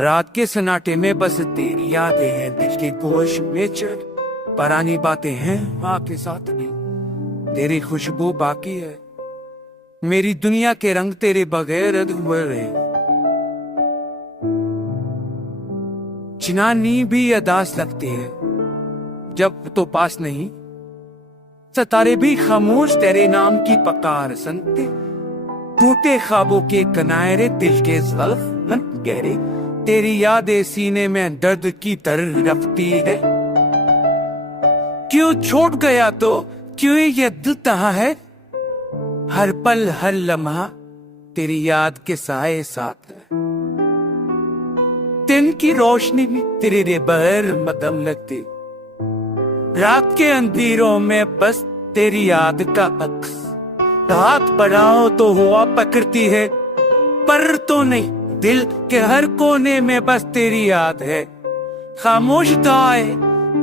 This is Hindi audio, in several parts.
रात के सन्नाटे में बस तेरी यादें हैं, दिल के गोश में चढ़ पुरानी बातें हैं माँ के साथ नहीं, तेरी खुशबू बाकी है। मेरी दुनिया के रंग तेरे बगैर अधूरे, चिनानी भी अदास लगती है जब तो पास नहीं, सितारे भी खामोश तेरे नाम की पकार सुनते, टूटे ख्वाबों के किनारे दिल के ज़ल्फ़ गहरे, तेरी यादें सीने में दर्द की तरह रखती है। क्यों छोड़ गया तो क्यों ये दिल तहा है, हर पल हर लम्हा तेरी याद के साए साथ है। दिन की रोशनी में तेरे रेबर मदम लगती, रात के अंधेरों में बस तेरी याद का अक्स, हाथ बढ़ाओ तो हुआ पकड़ती है पर तो नहीं, दिल के हर कोने में बस तेरी याद है। खामोश दाए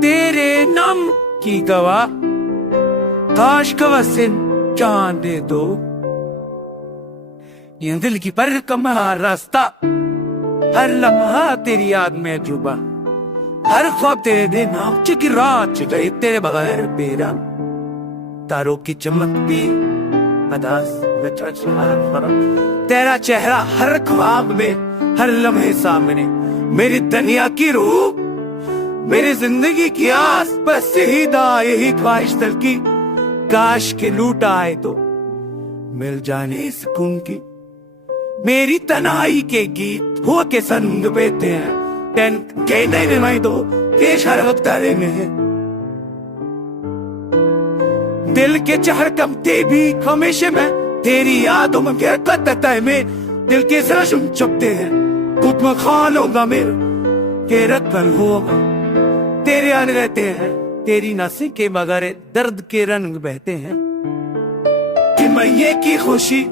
तेरे नाम की गवाह, काश कवसिन चांद दे दो, ये दिल की पर कमा रास्ता, हर लम्हा तेरी याद में डूबा, हर ख्वाब तेरे दिन की रात गई तेरे बगैर बेरा, तारों की चमकती तेरा चेहरा हर ख्वाब में हर लम्हे सामने, मेरी दुनिया की रूह मेरी जिंदगी की आस, बस यही दा यही ख्वाहिश दिल की, काश के लूट आए तो मिल जाने सुकून की। मेरी तनाई के गीत हो के संग बेते हैं, टेन कहते नहीं दो पेश हर वक्त में है, दिल के चहर कमते भी हमेशा में तेरी यादों में में दिल के सरशुम चुपते हैं, खुद में खान होगा मेरे के रतन होगा तेरे आने रहते हैं, तेरी नसें के मगर दर्द के रंग बहते हैं, कि मैं ये की खुशी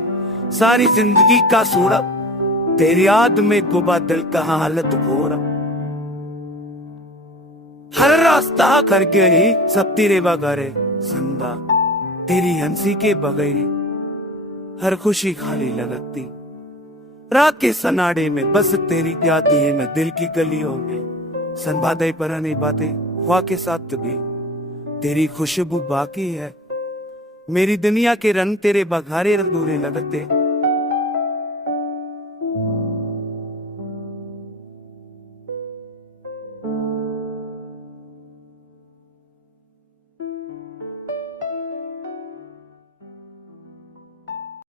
सारी जिंदगी का सूरा, तेरी याद में गुबा दिल का हालत हो रहा, हर रास्ता कर गई सब तेरे बगैर संदा, तेरी हंसी के बगैर हर खुशी खाली लगती, रात के सनाडे में बस तेरी यादें है, मैं दिल की गलियों में सनबादे पुरानी बातें ख्वाह के साथ भी तेरी खुशबू बाकी है। मेरी दुनिया के रंग तेरे बघारे अधूरे लगते,